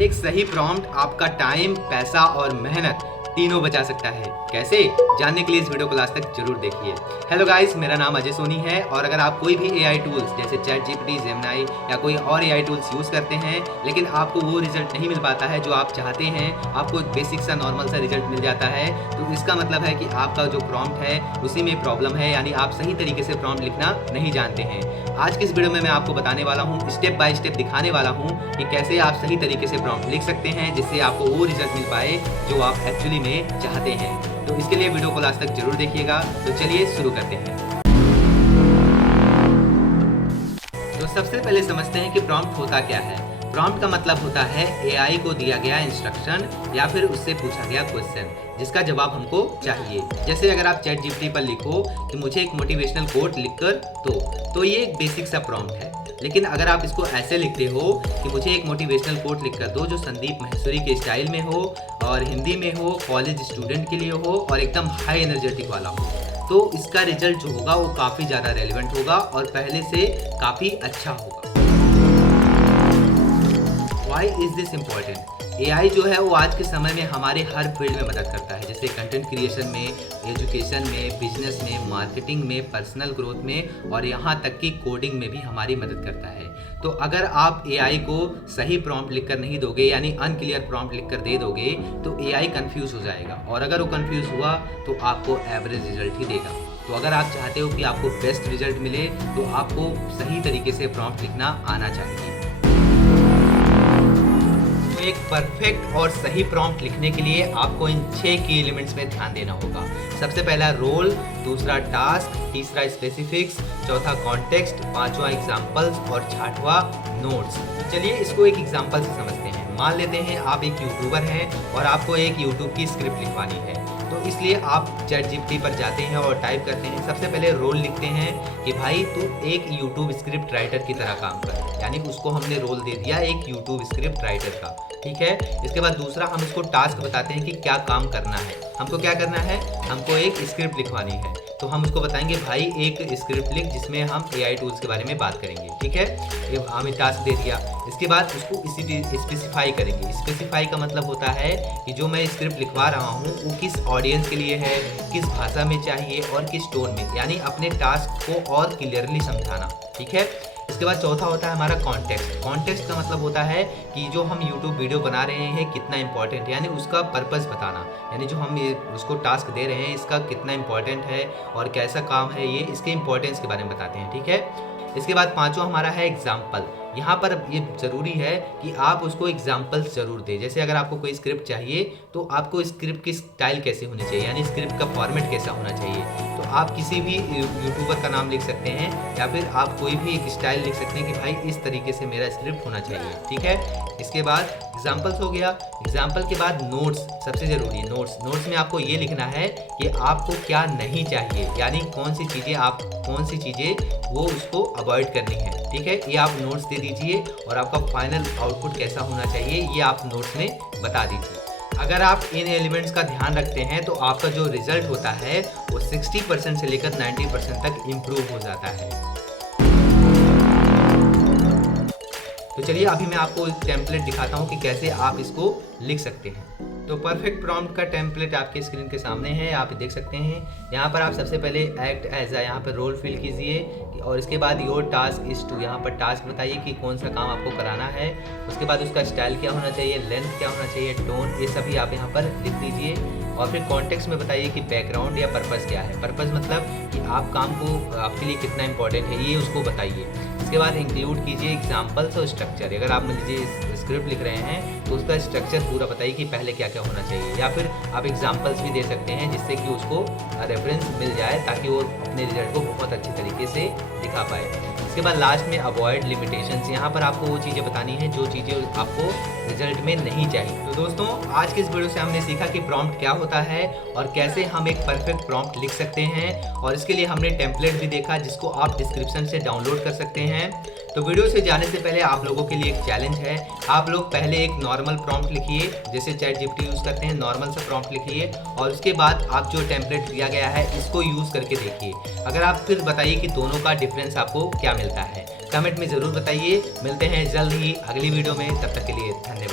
एक सही प्रॉम्प्ट आपका टाइम, पैसा और मेहनत तीनों बचा सकता है। कैसे? जानने के लिए इस वीडियो को लास्ट तक जरूर देखिए। हेलो गाइस, मेरा नाम अजय सोनी है और अगर आप कोई भी एआई टूल्स जैसे ChatGPT, जेमिनी या कोई और एआई टूल्स यूज़ करते हैं लेकिन आपको वो रिजल्ट नहीं मिल पाता है जो आप चाहते हैं, आपको एक बेसिक सा नॉर्मल सा रिजल्ट मिल जाता है, तो इसका मतलब है कि आपका जो प्रॉम्प्ट है उसी में प्रॉब्लम है, यानी आप सही तरीके से प्रॉम्प्ट लिखना नहीं जानते हैं। आज की इस वीडियो में मैं आपको बताने वाला हूँ, स्टेप बाय स्टेप दिखाने वाला हूँ कि कैसे आप सही तरीके से प्रॉम्प्ट लिख सकते हैं जिससे आपको वो रिजल्ट मिल पाए जो आप एक्चुअली में चाहते हैं। तो इसके लिए वीडियो को लास्ट तक जरूर देखिएगा। तो चलिए शुरू करते हैं। तो सबसे पहले समझते हैं कि प्रॉम्प्ट होता क्या है। प्रॉम्प्ट का मतलब होता है एआई को दिया गया इंस्ट्रक्शन या फिर उससे पूछा गया क्वेश्चन जिसका जवाब हमको चाहिए। जैसे अगर आप ChatGPT पर लिखो कि मुझे एक मोटिवेशनल कोट लिखकर दो, तो ये एक बेसिक सा प्रॉम्प्ट है। लेकिन अगर आप इसको ऐसे लिखते हो कि मुझे एक मोटिवेशनल कोट लिखकर दो जो संदीप माहेश्वरी के स्टाइल में हो और हिंदी में हो, कॉलेज स्टूडेंट के लिए हो और एकदम हाई एनर्जेटिक वाला हो, तो इसका रिजल्ट जो होगा वो काफ़ी ज़्यादा रेलिवेंट होगा और पहले से काफ़ी अच्छा होगा। Why is this important? AI जो है वो आज के समय में हमारे हर फील्ड में मदद करता है, जैसे कंटेंट क्रिएशन में, एजुकेशन में, बिजनेस में, मार्केटिंग में, पर्सनल ग्रोथ में और यहाँ तक कि कोडिंग में भी हमारी मदद करता है। तो अगर आप AI को सही प्रॉम्प्ट लिखकर नहीं दोगे, यानी अनक्लियर प्रॉम्प्ट लिखकर दे दोगे, तो AI कंफ्यूज हो जाएगा और अगर वो कंफ्यूज हुआ तो आपको एवरेज रिजल्ट ही देगा। तो अगर आप चाहते हो कि आपको बेस्ट रिजल्ट मिले तो आपको सही तरीके से प्रॉम्प्ट लिखना आना चाहिए। एक परफेक्ट और सही प्रॉम्प्ट लिखने के लिए आपको इन 6 की एलिमेंट्स में ध्यान देना होगा। सबसे पहला रोल, दूसरा टास्क, तीसरा स्पेसिफिक्स, चौथा कॉन्टेक्स्ट, पांचवा एग्जांपल्स और छठवां नोट्स। चलिए इसको एक एग्जांपल से समझते हैं। मान लेते हैं आप एक यूट्यूबर हैं और आपको एक यूट्यूब की स्क्रिप्ट लिखवानी है, तो इसलिए आप ChatGPT पर जाते हैं और टाइप करते हैं। सबसे पहले रोल लिखते हैं कि भाई तू एक यूट्यूब स्क्रिप्ट राइटर की तरह काम कर, यानी उसको हमने रोल दे दिया एक यूट्यूब स्क्रिप्ट राइटर का, ठीक है। इसके बाद दूसरा हम इसको टास्क बताते हैं कि क्या काम करना है, हमको क्या करना है, हमको एक स्क्रिप्ट लिखवानी है, तो हम उसको बताएंगे भाई एक स्क्रिप्ट लिख जिसमें हम एआई टूल्स के बारे में बात करेंगे, ठीक है। ये हमें टास्क दे दिया। इसके बाद उसको इसी स्पेसिफाई करेंगे। स्पेसिफाई का मतलब होता है कि जो मैं स्क्रिप्ट लिखवा रहा हूँ वो किस ऑडियंस के लिए है, किस भाषा में चाहिए और किस टोन में, यानी अपने टास्क को और क्लियरली समझाना, ठीक है। इसके बाद चौथा होता है हमारा कॉन्टेक्स्ट। कॉन्टेक्स्ट का मतलब होता है कि जो हम यूट्यूब वीडियो बना रहे हैं कितना इंपॉर्टेंट है, यानी उसका पर्पस बताना, यानी जो हम उसको टास्क दे रहे हैं इसका कितना इंपॉर्टेंट है और कैसा काम है, ये इसके इंपॉर्टेंस के बारे में बताते हैं, ठीक है। इसके बाद पांचवा हमारा है एग्जाम्पल। यहाँ पर ये ज़रूरी है कि आप उसको एग्जाम्पल्स ज़रूर दें। जैसे अगर आपको कोई स्क्रिप्ट चाहिए तो आपको स्क्रिप्ट की स्टाइल कैसे होनी चाहिए, यानी स्क्रिप्ट का फॉर्मेट कैसा होना चाहिए, तो आप किसी भी यूट्यूबर का नाम लिख सकते हैं या फिर आप कोई भी एक स्टाइल लिख सकते हैं कि भाई इस तरीके से मेरा स्क्रिप्ट होना चाहिए, ठीक है। इसके बाद एग्जाम्पल्स हो गया। एग्जाम्पल के बाद नोट्स, सबसे ज़रूरी है नोट्स। नोट्स में आपको ये लिखना है कि आपको क्या नहीं चाहिए, यानी कौन सी चीज़ें वो उसको अवॉइड करनी है, ठीक है। ये आप नोट्स दे दीजिए और आपका फाइनल आउटपुट कैसा होना चाहिए ये आप नोट्स में बता दीजिए। अगर आप इन एलिमेंट्स का ध्यान रखते हैं तो आपका जो रिजल्ट होता है वो 60% से लेकर 90% तक इम्प्रूव हो जाता है। तो चलिए अभी मैं आपको एक टेम्पलेट दिखाता हूँ कि कैसे आप इसको लिख सकते हैं। तो परफेक्ट प्रॉम्प्ट का टेम्पलेट आपके स्क्रीन के सामने है, आप देख सकते हैं। यहाँ पर आप सबसे पहले एक्ट एज अ यहाँ पर रोल फिल कीजिए और इसके बाद योर टास्क इज टू, यहाँ पर टास्क बताइए कि कौन सा काम आपको कराना है। उसके बाद उसका स्टाइल क्या होना चाहिए, लेंथ क्या होना चाहिए, टोन, ये सभी आप यहाँ पर लिख दीजिए। और फिर कॉन्टेक्स्ट में बताइए कि बैकग्राउंड या पर्पस क्या है। पर्पस मतलब कि आप काम को आपके लिए कितना इंपॉर्टेंट है ये उसको बताइए। इसके बाद इंक्लूड कीजिए एग्जाम्पल्स और स्ट्रक्चर। अगर आप मान लीजिए स्क्रिप्ट लिख रहे हैं तो उसका स्ट्रक्चर पूरा बताइए कि पहले क्या क्या होना चाहिए, या फिर आप एग्जाम्पल्स भी दे सकते हैं जिससे कि उसको रेफरेंस मिल जाए ताकि वो अपने रिजल्ट को बहुत अच्छी तरीके से दिखा पाए। इसके बाद लास्ट में अवॉइड लिमिटेशंस। यहाँ पर आपको वो चीज़ें बतानी है जो चीज़ें आपको रिजल्ट में नहीं चाहिए। तो दोस्तों आज के इस वीडियो से हमने सीखा कि प्रॉम्प्ट क्या होता है और कैसे हम एक परफेक्ट प्रॉम्प्ट लिख सकते हैं, और इसके लिए हमने टेम्पलेट भी देखा जिसको आप डिस्क्रिप्शन से डाउनलोड कर सकते हैं। तो वीडियो से जाने से पहले आप लोगों के लिए एक चैलेंज है। आप लोग पहले एक नॉर्मल प्रॉम्प्ट लिखिए, जैसे ChatGPT यूज़ करते हैं, नॉर्मल सा प्रॉम्प्ट लिखिए और उसके बाद आप जो टेम्पलेट दिया गया है इसको यूज़ करके देखिए। अगर आप फिर बताइए कि दोनों का डिफरेंस आपको क्या मिलता है, कमेंट में ज़रूर बताइए। मिलते हैं जल्द ही अगली वीडियो में, तब तक के लिए धन्यवाद।